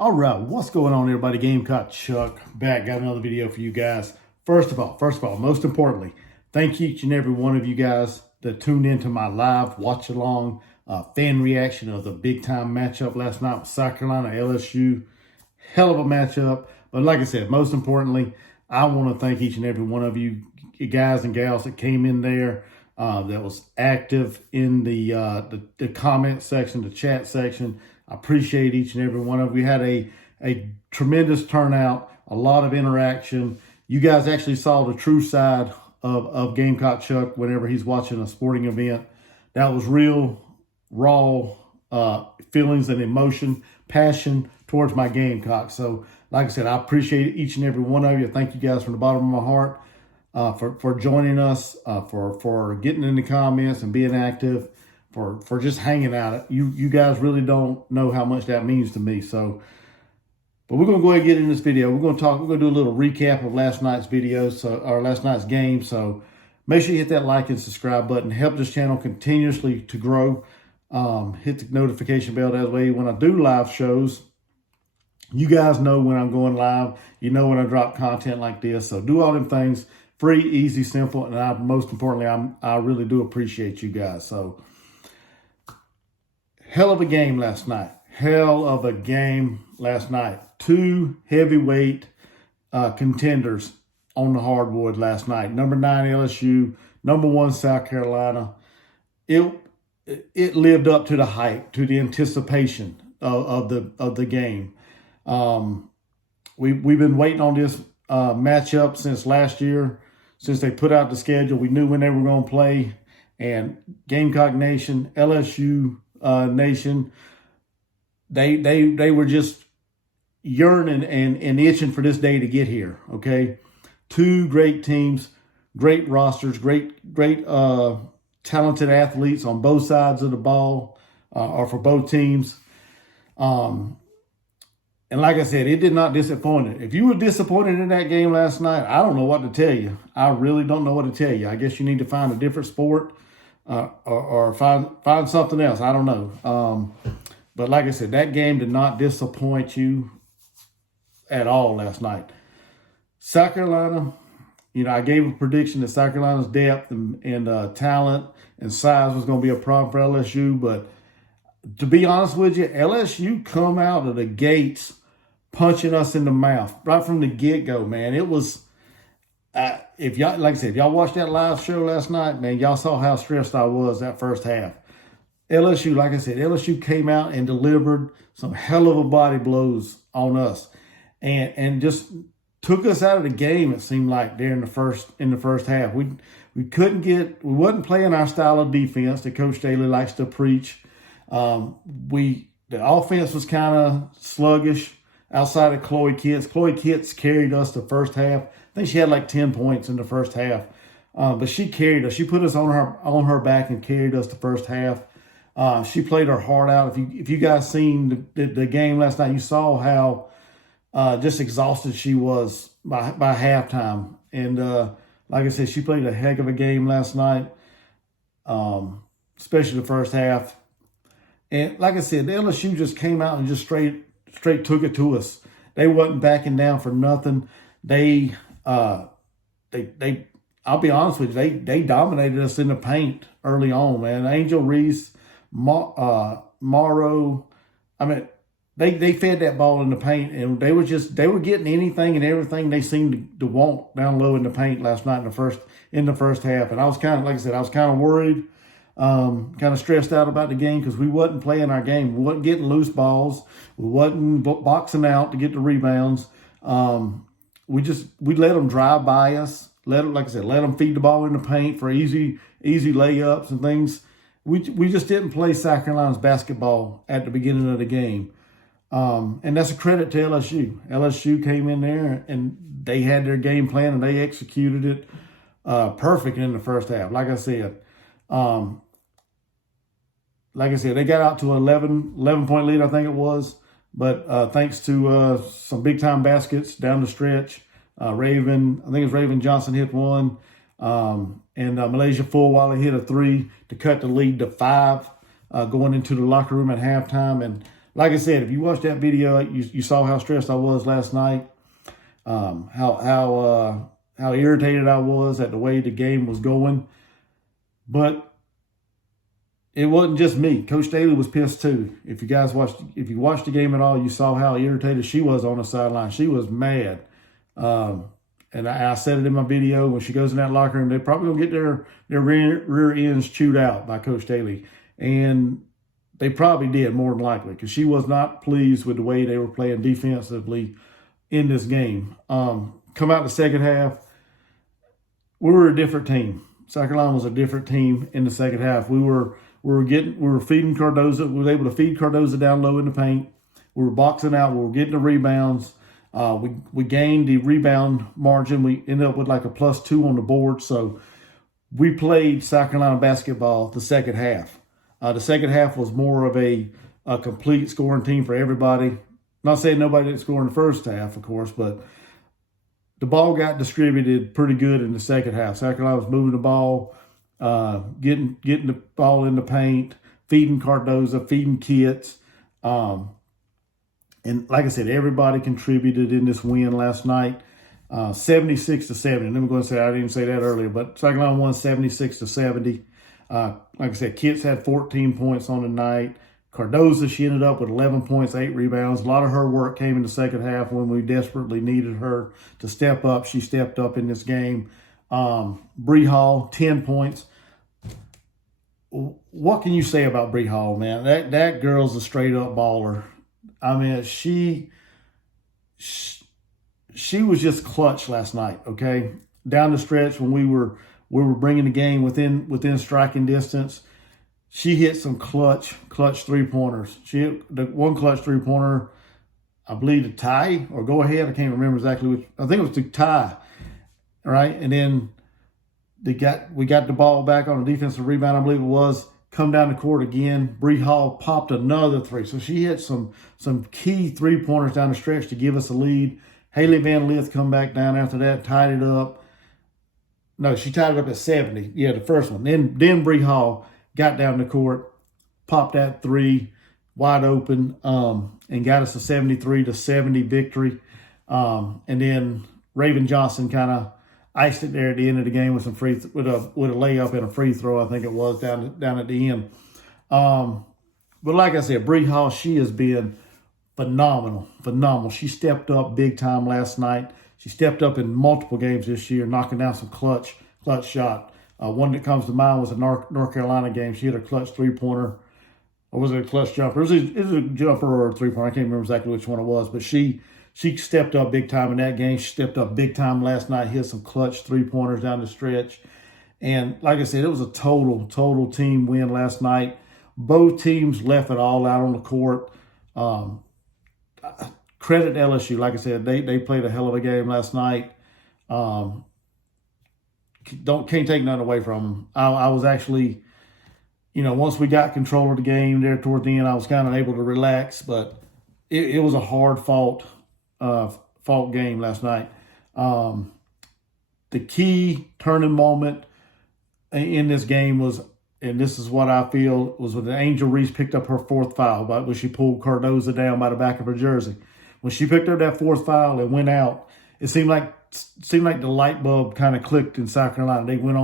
All right, what's going on, everybody? Gamecock Chuck back. Got another video for you guys. First of all, most importantly, thank each and every one of you guys that tuned into my live watch along fan reaction of the big time matchup last night with South Carolina LSU. Hell of a matchup. But like I said, most importantly, I want to thank each and every one of you guys and gals that came in there, that was active in the comment section, the chat section. I appreciate each and every one of you. We had a tremendous turnout, a lot of interaction. You guys actually saw the true side of Gamecock Chuck whenever he's watching a sporting event. That was real, raw feelings and emotion, passion towards my Gamecock. So, like I said, I appreciate each and every one of you. Thank you guys from the bottom of my heart for joining us, for getting in the comments and being active, for just hanging out. You guys really don't know how much that means to me. So, but we're gonna go ahead and get in this video. We're gonna do a little recap of last night's video, or last night's game. So make sure you hit that like and subscribe button. Help this channel continuously to grow. Hit the notification bell that way when I do live shows. You guys know when I'm going live. You know when I drop content like this. So do all them things. Free, easy, simple, and most importantly, I really do appreciate you guys. So, hell of a game last night. Two heavyweight contenders on the hardwood last night. Number 9 LSU, number 1 South Carolina. It lived up to the hype, to the anticipation of the game. We've been waiting on this matchup since last year, since they put out the schedule. We knew when they were going to play, and Gamecock Nation, LSU Nation, they were just yearning and itching for this day to get here. Okay, two great teams, great rosters, great talented athletes on both sides of the ball, or for both teams. And like I said, it did not disappoint. If you were disappointed in that game last night, I don't know what to tell you. I really don't know what to tell you. I guess you need to find a different sport, or find something else. I don't know. But like I said, that game did not disappoint you at all last night. South Carolina, I gave a prediction that South Carolina's depth and talent and size was going to be a problem for LSU. But to be honest with you, LSU come out of the gates punching us in the mouth right from the get-go, man. It was, if y'all watched that live show last night, man, y'all saw how stressed I was that first half. LSU, like I said, LSU came out and delivered some hell of a body blows on us, and just took us out of the game. It seemed like in the first half, we wasn't playing our style of defense that Coach Staley likes to preach. The offense was kind of sluggish outside of Chloe Kitts. Chloe Kitts carried us the first half. I think she had like 10 points in the first half. But she carried us. She put us on her back and carried us the first half. She played her heart out. If you guys seen the game last night, you saw how just exhausted she was by halftime. And like I said, she played a heck of a game last night, especially the first half. And like I said, the LSU just came out and just straight took it to us. They wasn't backing down for nothing. I'll be honest with you, they dominated us in the paint early on, man. Angel Reese, Morrow, I mean, they fed that ball in the paint, and they were getting anything and everything they seemed to want down low in the paint last night in the first half. And I was kind of worried. Kind of stressed out about the game because we wasn't playing our game. We wasn't getting loose balls. We wasn't boxing out to get the rebounds. We let them drive by us. Let them feed the ball in the paint for easy layups and things. We just didn't play South Carolina's basketball at the beginning of the game. And that's a credit to LSU. LSU came in there and they had their game plan and they executed it perfect in the first half. Like I said, they got out to an 11-point lead, I think it was. But thanks to some big-time baskets down the stretch, Raven Johnson hit one, and Malaysia Fulwiley hit a 3 to cut the lead to 5 going into the locker room at halftime. And like I said, if you watched that video, you saw how stressed I was last night. How irritated I was at the way the game was going. But it wasn't just me. Coach Daly was pissed too. If you watched the game at all, you saw how irritated she was on the sideline. She was mad. And I said it in my video, when she goes in that locker room, they're probably going to get their rear ends chewed out by Coach Daly. And they probably did, more than likely, because she was not pleased with the way they were playing defensively in this game. Come out the second half, we were a different team. South Carolina was a different team in the second half. We were feeding Cardozo. We were able to feed Cardozo down low in the paint. We were boxing out. We were getting the rebounds. We gained the rebound margin. We ended up with like a +2 on the board. So we played South Carolina basketball the second half. The second half was more of a complete scoring team for everybody. Not saying nobody didn't score in the first half, of course, but the ball got distributed pretty good in the second half. South Carolina was moving the ball, getting the ball in the paint, feeding Cardozo, feeding Kits. And like I said, everybody contributed in this win last night, 76-70. And I'm going to say, I didn't say that earlier, but South Carolina won 76-70. Like I said, Kits had 14 points on the night. Cardozo, she ended up with 11 points, 8 rebounds. A lot of her work came in the second half when we desperately needed her to step up. She stepped up in this game. Bree Hall, 10 points. What can you say about Bree Hall, man? That girl's a straight-up baller. I mean, she was just clutch last night, okay? Down the stretch when we were bringing the game within striking distance, she hit some clutch three-pointers. She hit the one clutch three-pointer, I believe, to tie or go ahead. I can't remember exactly which. I think it was to tie, right? And then we got the ball back on a defensive rebound, I believe it was. Come down the court again. Bree Hall popped another three. So she hit some key three-pointers down the stretch to give us a lead. Haley Van Lith come back down after that, tied it up. No, she tied it up at 70. Yeah, the first one. Then Bree Hall got down the court, popped that three wide open, and got us a 73-70 victory. And then Raven Johnson kind of iced it there at the end of the game with a layup and a free throw, I think it was, down at the end. But like I said, Bree Hall, she has been phenomenal. She stepped up big time last night. She stepped up in multiple games this year, knocking down some clutch shot. One that comes to mind was a North Carolina game. She hit a clutch three-pointer. Or was it a clutch jumper? It was a jumper or a three-pointer. I can't remember exactly which one it was. But she stepped up big time in that game. She stepped up big time last night, hit some clutch three-pointers down the stretch. And like I said, it was a total team win last night. Both teams left it all out on the court. Credit LSU. Like I said, they played a hell of a game last night. Can't take nothing away from them. I was actually, once we got control of the game there toward the end, I was kind of able to relax. But it was a hard fought game last night. The key turning moment in this game was, and this is what I feel, was when Angel Reese picked up her fourth foul, when she pulled Cardozo down by the back of her jersey. When she picked up that fourth foul and went out, it seemed like the light bulb kind of clicked in South Carolina. They went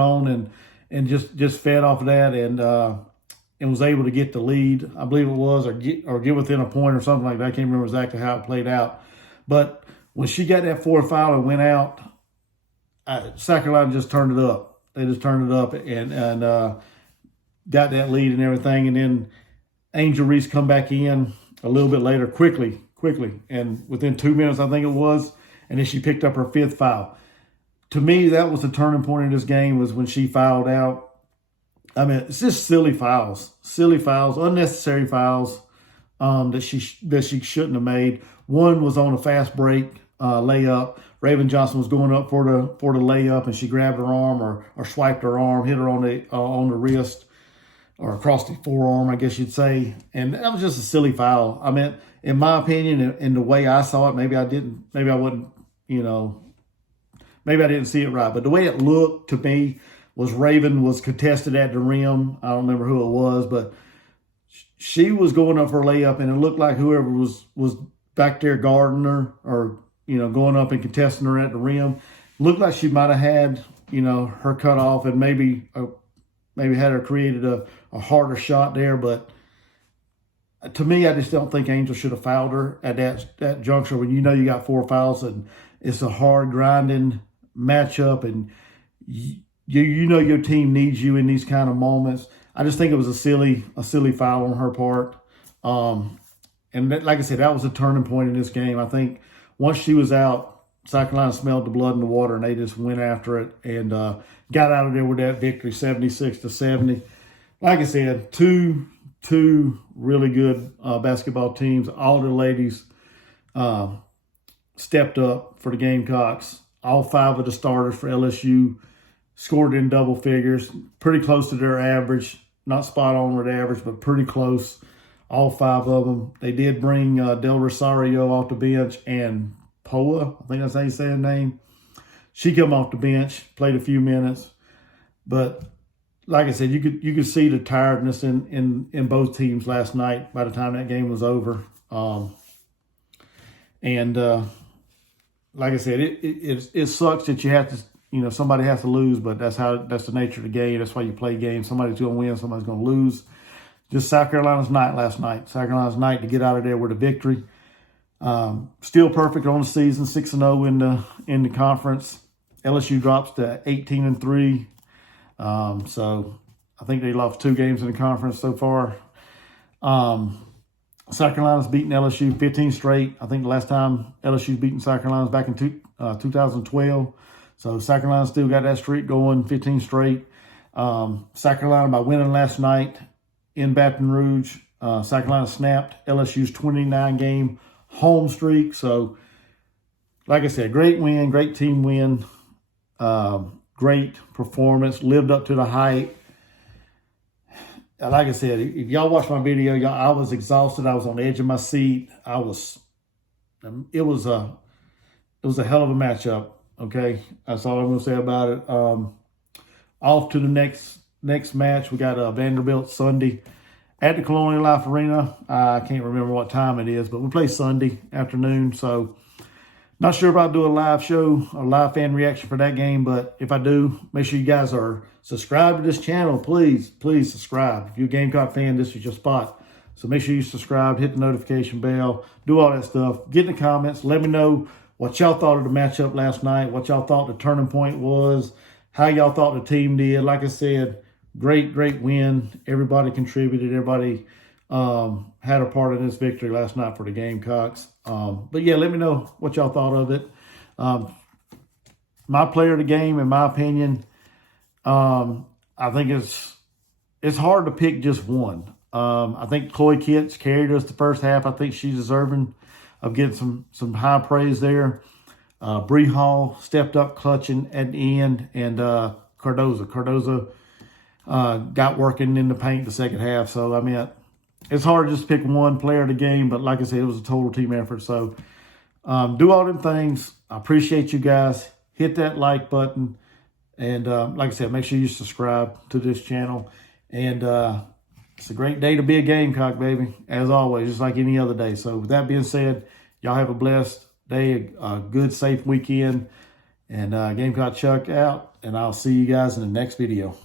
on and just fed off of that and was able to get the lead, I believe it was, or get within a point or something like that. I can't remember exactly how it played out. But when she got that fourth foul and went out, South Carolina just turned it up. They just turned it up and got that lead and everything. And then Angel Reese come back in a little bit later, quickly, and within 2 minutes, I think it was, and then she picked up her fifth foul. To me, that was the turning point in this game, was when she fouled out. I mean, it's just silly fouls, unnecessary fouls that she shouldn't have made. One was on a fast break layup. Raven Johnson was going up for the layup, and she grabbed her arm or swiped her arm, hit her on the wrist or across the forearm, I guess you'd say. And that was just a silly foul. I mean, in my opinion, and the way I saw it, maybe I didn't see it right. But the way it looked to me was Raven was contested at the rim. I don't remember who it was, but she was going up for a layup, and it looked like whoever was back there guarding her, or going up and contesting her at the rim, looked like she might have had her cut off, and maybe had her created a harder shot there. But to me, I just don't think Angel should have fouled her at that juncture when you got 4 fouls and it's a hard grinding matchup, and your team needs you in these kind of moments. I just think it was a silly foul on her part. And like I said, that was a turning point in this game. I think once she was out, South Carolina smelled the blood in the water, and they just went after it and got out of there with that victory, 76-70. Like I said, two really good basketball teams. All the ladies stepped up for the Gamecocks. All 5 of the starters for LSU scored in double figures, pretty close to their average. Not spot on with average, but pretty close. All 5 of them. They did bring Del Rosario off the bench, and Poa, I think that's how you say her name. She came off the bench, played a few minutes. But like I said, you could see the tiredness in both teams last night by the time that game was over. Like I said, it sucks that you have to, somebody has to lose, but that's the nature of the game. That's why you play games. Somebody's going to win, somebody's going to lose. Just South Carolina's night last night. South Carolina's night to get out of there with a victory. Still perfect on the season, 6-0 in the conference. LSU drops to 18-3. So I think they lost 2 games in the conference so far. South Carolina's beaten LSU 15 straight. I think the last time LSU's beaten South Carolina was back in 2012. So South Carolina still got that streak going, 15 straight. South Carolina, by winning last night in Baton Rouge, South Carolina snapped LSU's 29-game home streak. So, like I said, great win, great team win, great performance, lived up to the hype. Like I said, if y'all watch my video, I was exhausted. I was on the edge of my seat. It was a hell of a matchup. Okay, that's all I'm going to say about it. Off to the next match. We got Vanderbilt Sunday at the Colonial Life Arena. I can't remember what time it is, but we play Sunday afternoon. So not sure if I'll do a live show, a live fan reaction for that game, but if I do, make sure you guys are subscribed to this channel. Please subscribe. If you're a Gamecock fan, this is your spot. So make sure you subscribe, hit the notification bell, do all that stuff. Get in the comments. Let me know what y'all thought of the matchup last night, what y'all thought the turning point was, how y'all thought the team did. Like I said, great win. Everybody contributed. Everybody had a part in this victory last night for the Gamecocks. But yeah, let me know what y'all thought of it. My player of the game, in my opinion, I think it's hard to pick just one. I think Chloe Kitts carried us the first half. I think she's deserving of getting some high praise there. Bree Hall stepped up clutching at the end, and Cardoza got working in the paint the second half. So, I mean, it's hard to just pick one player of the game, but like I said, it was a total team effort. So, do all them things. I appreciate you guys. Hit that like button. And like I said, make sure you subscribe to this channel. And it's a great day to be a Gamecock, baby, as always, just like any other day. So with that being said, y'all have a blessed day, a good, safe weekend. And Gamecock Chuck out. And I'll see you guys in the next video.